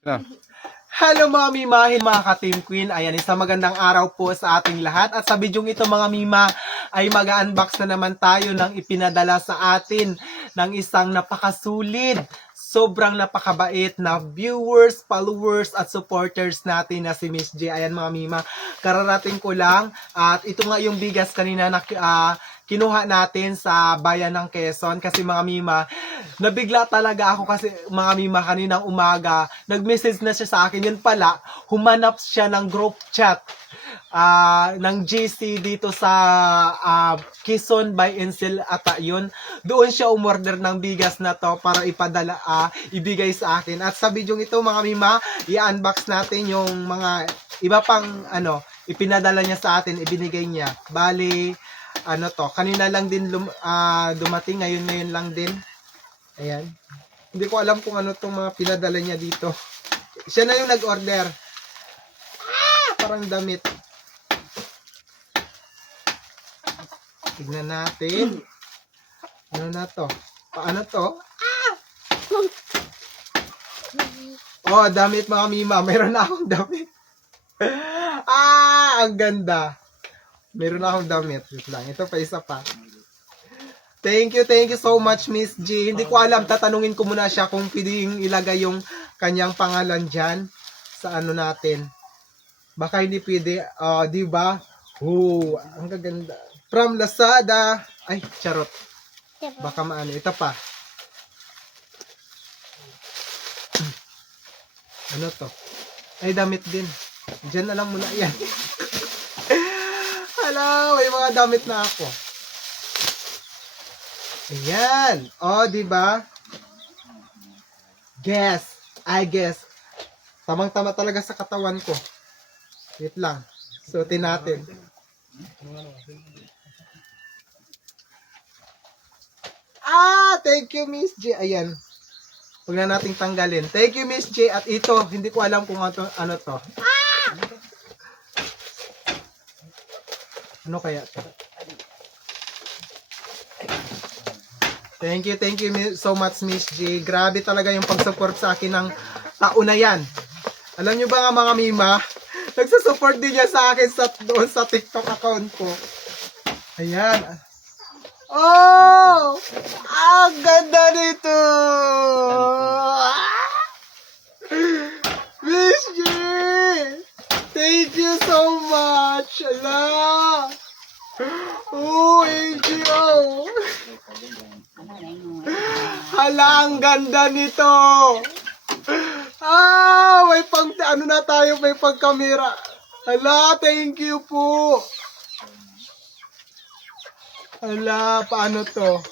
Ah. Hello mga Mima, mga ka-Team Queen. Ayan, isang magandang araw po sa ating lahat. At sa bidyong ito mga Mima, ay mag-unbox na naman tayo ng ipinadala sa atin ng isang napakasulit, sobrang napakabait na viewers, followers at supporters natin na si Miss J. Ayan mga Mima, kararating ko lang at ito nga yung bigas kanina na kinuha natin sa bayan ng Quezon kasi mga Mima, nabigla talaga ako kasi mga Mima kaninang umaga, nag-message na siya sa akin. Yun pala, humanap siya ng group chat ng GC dito sa Quezon by Encel ata yun. Doon siya umorder ng bigas na to para ipadala, ibigay sa akin. At sa video ito mga Mima, i-unbox natin yung mga iba pang ipinadala niya sa atin, ibinigay niya. Bali, kanina lang din dumating, ngayon lang din. Ayan. Hindi ko alam kung ano tong mga pinadala niya dito. Siya na yung nag-order. Parang damit. Tignan natin. Ano na to? Paano to? Oh, damit mga Mima. Meron na akong damit. Ang ganda. Meron na akong damit. Wait lang. Ito pa, isa pa. Thank you so much, Miss G. Hindi ko alam, tatanungin ko muna siya kung pwedeng ilagay yung kanyang pangalan dyan sa ano natin. Baka hindi pwede, di ba? Oh, ang gaganda. From Lazada. Ay, charot. Baka maano. Ito pa. Ano to? Ay, damit din. Diyan na lang muna yan. Hello, may mga damit na ako. Ayan. Oh, di ba? I guess. Tamang-tama talaga sa katawan ko. Wait lang. Suotin natin. Thank you, Miss J. Ayan. Huwag na nating tanggalin. Thank you, Miss J. At ito, hindi ko alam kung ano to. Ano kaya to? Thank you so much, Miss J. Grabe talaga yung pag-support sa akin ng taon na yan. Alam nyo ba nga mga Mima, nagsusupport din niya sa akin doon sa TikTok account ko. Ayan. Oh! Ang ganda nito! Miss J! Thank you so much! Ala! Oh, AGO! Hala, ang ganda nito! May pang, ano na tayo, may pang-camera. Hala, thank you po! Hala, paano to?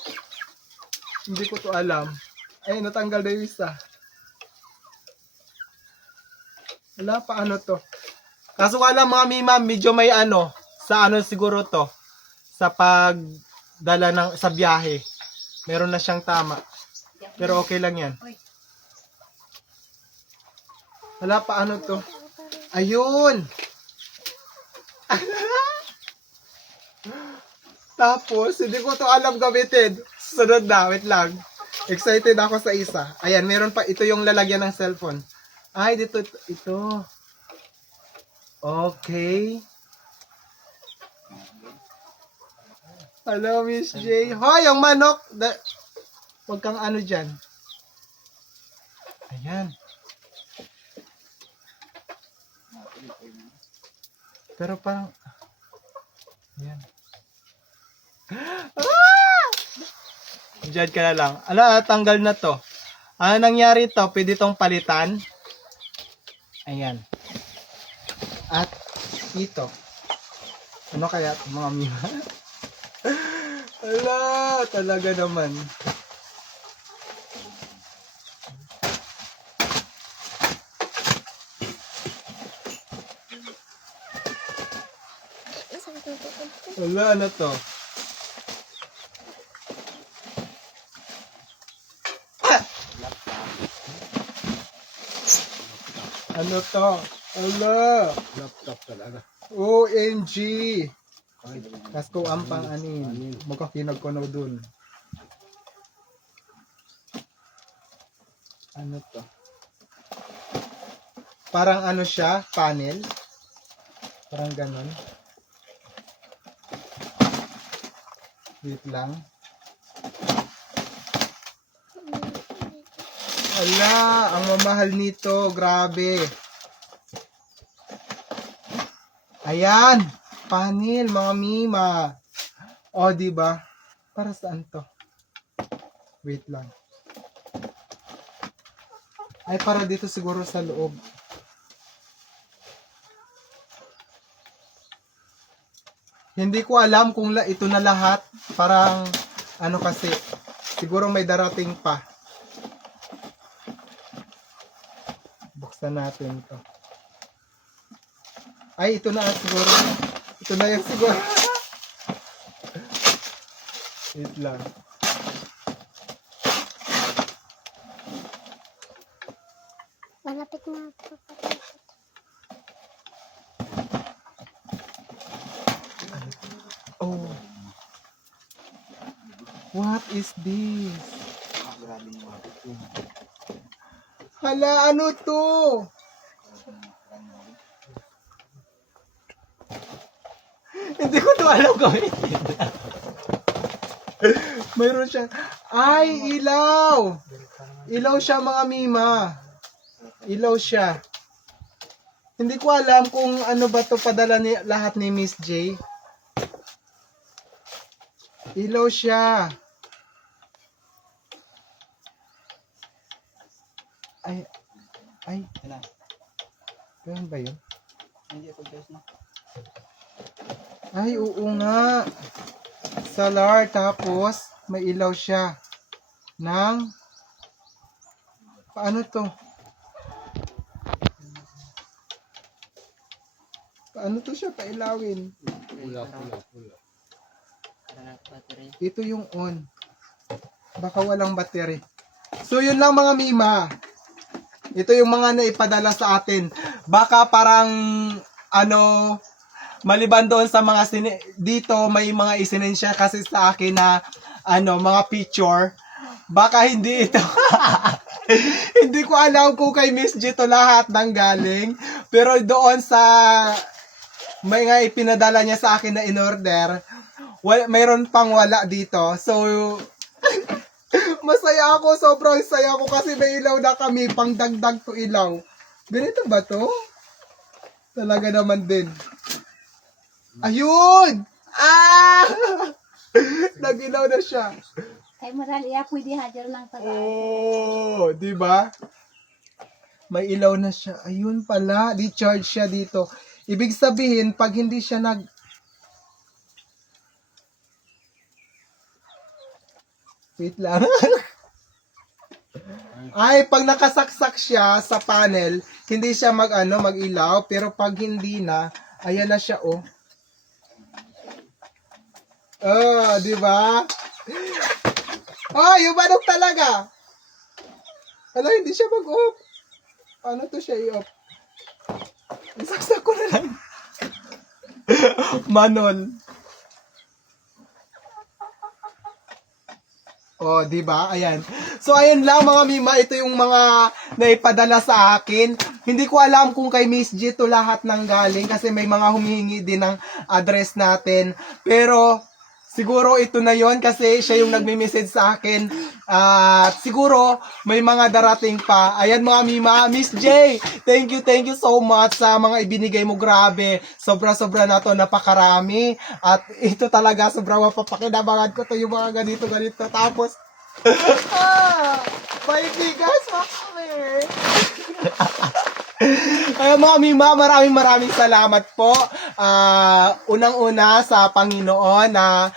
Hindi ko to alam. Ay, natanggal na yung isa. Hala, paano to? Kaso alam mga Mima, medyo may sa siguro to, sa pagdala sa biyahe. Meron na siyang tama. Pero okay lang yan. Hala, paano to? Ayun! Tapos, hindi ko to alam gamitin. Sunod na, wait lang. Excited ako sa isa. Ayan, meron pa. Ito yung lalagyan ng cellphone. Ay, dito, ito. Okay. Hello, Miss J. Hoy, yung manok. Huwag kang ano dyan. Ayan. Pero parang, ayan. Diyan ka na lang. Tanggal na to. Ano nangyari to? Pwede tong palitan. Ayan. At ito. Ano kaya ito mga Mima? Ala, talaga naman. Ala, ano to? Ano to? Ala! Laptop talaga. OMG! Kasko ampang anin. Magkakinag ko na dun. Ano to? Parang ano siya, panel. Parang ganon. Wait lang. Ala, ang mamahal nito. Grabe. Ayan. Panel, mga mima. O, diba? Para saan to? Wait lang. Ay, para dito siguro sa loob. Hindi ko alam kung ito na lahat. Parang, ano kasi, siguro may darating pa. Buksan natin to. Ay, ito na siguro. Ito na yung siguro. Wait lang. Malapit na ito. Oh. What is this? Hala, ano to? Hindi ko to alam gamitin. Mayroon siyang, ay, ilaw! Ilaw siya, mga mima. Ilaw siya. Hindi ko alam kung ano ba to padala ni lahat ni Miss J. Ilaw siya. Ay. Ganun ba yun? Ay, oo nga. Solar, tapos may ilaw siya. Paano to? Paano to siya pailawin? Pula. Ito yung on. Baka walang battery. So, yun lang mga mima. Ito yung mga naipadala sa atin. Baka parang, maliban doon sa mga dito, may mga isinensya kasi sa akin na, mga picture. Baka hindi ito. Hindi ko alam kung kay Miss G to lahat ng galing. Pero doon sa, may nga ipinadala niya sa akin na in-order, mayroon pang wala dito. So, masaya ako, sobrang saya ako kasi may ilaw na kami, pang dagdag to ilaw. Ganito ba to? Talaga naman din. Ayun! Ah! Nag-ilaw na siya. Kay marali pwede hajar lang taga. Oh, di ba? May ilaw na siya. Ayun pala, di-charge siya dito. Ibig sabihin, pag hindi siya Wait lang. Ay, pag nakasaksak siya sa panel, hindi siya mag-ilaw, pero pag hindi na, ayan na siya, oh. Oh, di ba? Oh, yung manok talaga. Hala, hindi siya mag-off. Paano to siya i-off? Isaksak ko na lang. Manol. Oh, di ba? Ayan. So, ayun lang mga mima. Ito yung mga naipadala sa akin. Hindi ko alam kung kay Miss G to lahat ng galing kasi may mga humihingi din ng address natin. Pero, siguro ito na yon kasi siya yung nagme-message sa akin. At siguro, may mga darating pa. Ayan mga mima. Miss J, thank you so much sa mga ibinigay mo. Grabe. Sobra-sobra na to. Napakarami. At ito talaga, sobrang mapapakinabangan ko to yung mga ganito-ganito. Tapos, may bigas pa kami. Ay, mga mima, maraming salamat po. Unang-una sa Panginoon na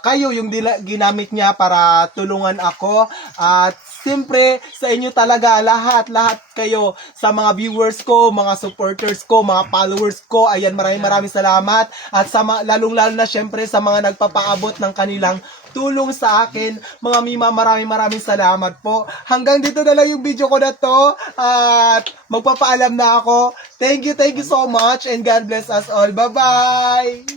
kayo yung ginamit niya para tulungan ako. At siyempre, sa inyo talaga, lahat kayo, sa mga viewers ko, mga supporters ko, mga followers ko, ayan, maraming salamat. At sa lalong-lalo na siyempre sa mga nagpapaabot ng kanilang tulong sa akin. Mga mima, maraming salamat po. Hanggang dito na lang yung video ko na to. At magpapaalam na ako. Thank you so much and God bless us all. Bye-bye!